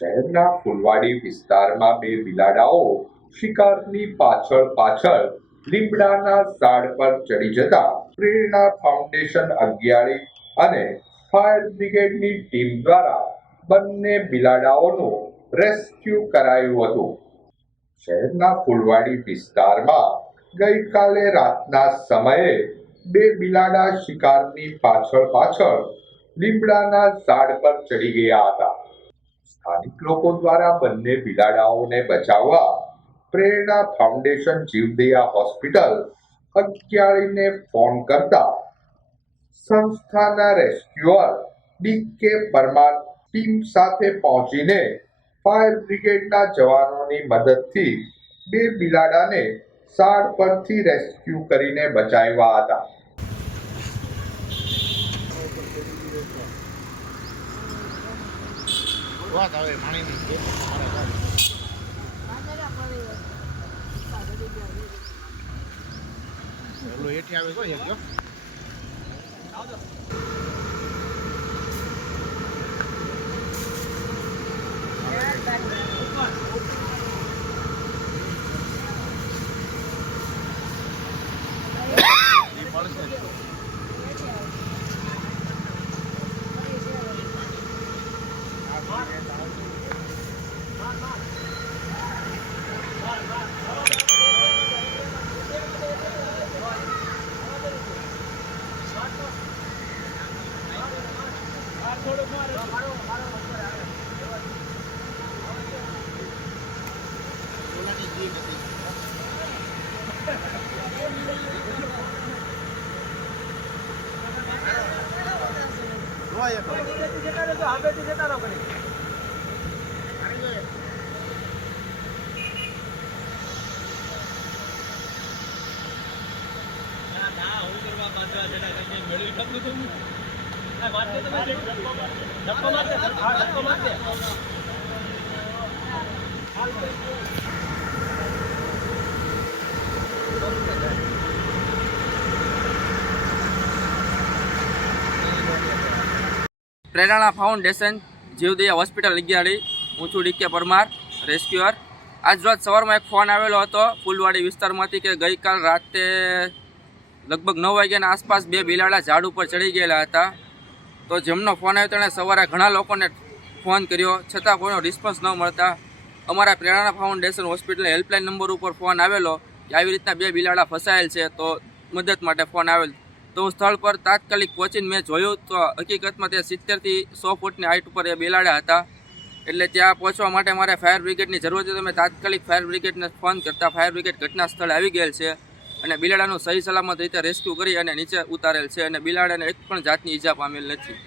શહેરના ફૂલવાડી વિસ્તારમાં બે બિલાડાઓ શિકારની પાછળ લીમડાના ઝાડ પર ચડી જતા પ્રેરણા ફાઉન્ડેશન અગિયારી અને ફાયર બ્રિગેડની ટીમ દ્વારા બંને બિલાડાઓનું રેસ્ક્યુ કરાયું હતું। શહેરના ફૂલવાડી વિસ્તારમાં ગઈકાલે રાતના સમયે બે બિલાડા શિકારની પાછળ લીમડાના ઝાડ પર ચડી ગયા હતા। સ્થાનિક લોકો દ્વારા બંને બિલાડાઓને બચાવવા પ્રેરણા ફાઉન્ડેશન જીવદયા હોસ્પિટલ અગિયારીને ફોન કરતા સંસ્થાના રેસ્ક્યુઅર ડી.કે. પરમાર ટીમ સાથે પહોંચીને ફાયર બ્રિગેડના જવાનોની મદદથી બે બિલાડાને ઝાડ પરથી રેસ્ક્યુ કરીને બચાવ્યા હતા। વાત આવે પાણીની ઓલો એઠી આવે તો એક જો પ્રેરણા ફાઉન્ડેશન જીવદયા હોસ્પિટલ અગિયારી। હું છું ડી.કે. પરમાર, રેસ્ક્યુઅર। આજ રોજ સવારમાં એક ફોન આવેલો હતો ફૂલવાડી વિસ્તારમાંથી કે ગઈકાલ રાતે લગભગ 9 વાગ્યાના આસપાસ બે બિલાડા ઝાડ ઉપર ચડી ગયેલા હતા। તો જેમનો ફોન આવ્યો તેણે સવારે ઘણા લોકોને ફોન કર્યો, છતાં કોઈનો રિસ્પોન્સ ન મળતા અમારા પ્રેરણા ફાઉન્ડેશન હોસ્પિટલના હેલ્પલાઇન નંબર ઉપર ફોન આવેલો કે આવી રીતના બે બિલાડા ફસાયેલ છે, તો મદદ માટે ફોન આવેલ। તો સ્થળ પર તાત્કાલિક પહોંચીને મેં જોયું તો હકીકતમાં તે 70થી 100 ફૂટની હાઇટ ઉપર એ બિલાડા હતા। એટલે ત્યાં પહોંચવા માટે મારે ફાયર બ્રિગેડની જરૂર હતી, તો મેં તાત્કાલિક ફાયર બ્રિગેડને ફોન કરતાં ફાયર બ્રિગેડ ઘટના સ્થળે આવી ગયેલ છે અને બિલાડાનું સહી સલામત રીતે રેસ્ક્યુ કરી અને નીચે ઉતારેલ છે અને બિલાડાને એક પણ જાતની ઈજા પામેલ નથી।